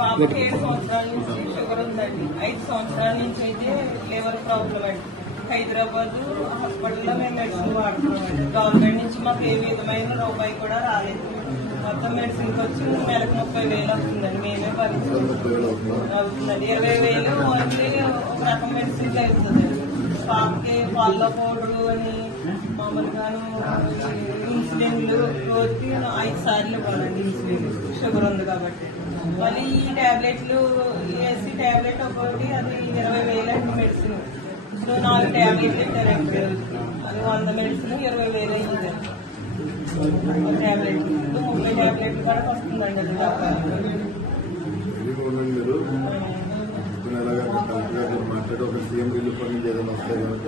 పాపకి ఏడు సంవత్సరాల నుంచి షుగర్ ఉందండి. ఐదు సంవత్సరాల నుంచి అయితే లివర్ ప్రాబ్లం అండి. హైదరాబాద్ హాస్పిటల్లో మేము మెడిసిన్ వాడుతున్నామండి. గవర్నమెంట్ నుంచి మాకు ఏ విధమైన రూపాయి కూడా రాలేదు. మొత్తం మెడిసిన్కి వచ్చి నెలకు ముప్పై వేలు అవుతుందండి. మేమే భరించాలి అవుతుందండి. ఇరవై వేలు ఓన్లీ ఒక రకం మెడిసిన్ అవుతుందండి పాపకే పాల పౌడరు అని మామూలుగాను ఇన్సులిన్లు రోజుకి ఐదు సార్లు ఇవ్వాలండి ఇన్సులిన్ షుగర్ ఉంది కాబట్టి. మళ్ళీ ఈ టాబ్లెట్లు ఏసీ టాబ్లెట్ ఒకటి అది ఇరవై వేలు అండి మెడిసిన్. సో నాలుగు టాబ్లెట్లు ఇచ్చారండి అది వంద మెడిసిన్ ఇరవై వేలు అయింది. ట్యాబ్లెట్ ముప్పై ట్యాబ్లెట్లు కూడా వస్తుందండి అది సీఎం రిలీఫ్ ఫండ్ ఏదైనా వస్తే కనుక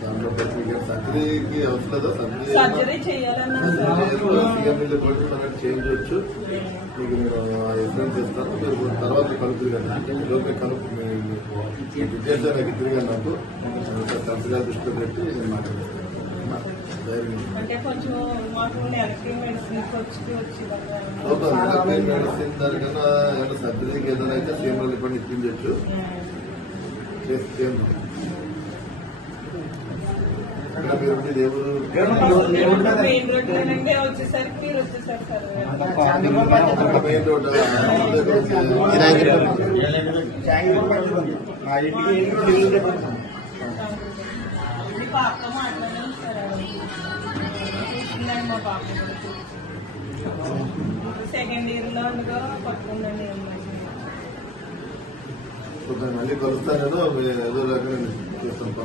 దాంట్లో ప్రతి సర్జరీకి అవసరం surgery surgery CM relief fund అనేది చేయించవచ్చు మీకు మీరు ఎక్స్ప్లెయిన్ చేస్తాను మీరు తర్వాత కలుపుతుంది కదా. లోపల కలుపు. మీ డీటెయిల్స్ నాకు తిరిగి నాకు. గారి దృష్టిలో పెట్టి నేను మాట్లాడతాను. అంటే కొంచెం మాకు మెడిసిన్ వచ్చి వచ్చి మెడిసిన్ దానికన్నా సర్జరీకి ఏదైనా అయితే సీఎం రిలీఫ్ ఫండ్ ఇప్పించవచ్చు సెకండ్ ఇయర్ లో ఉండగా పట్టుకుందండి ಅಲ್ಲಿ ಕಲಿಸ್ತಾನೆ ಅದು ಅದು ಸ್ವಲ್ಪ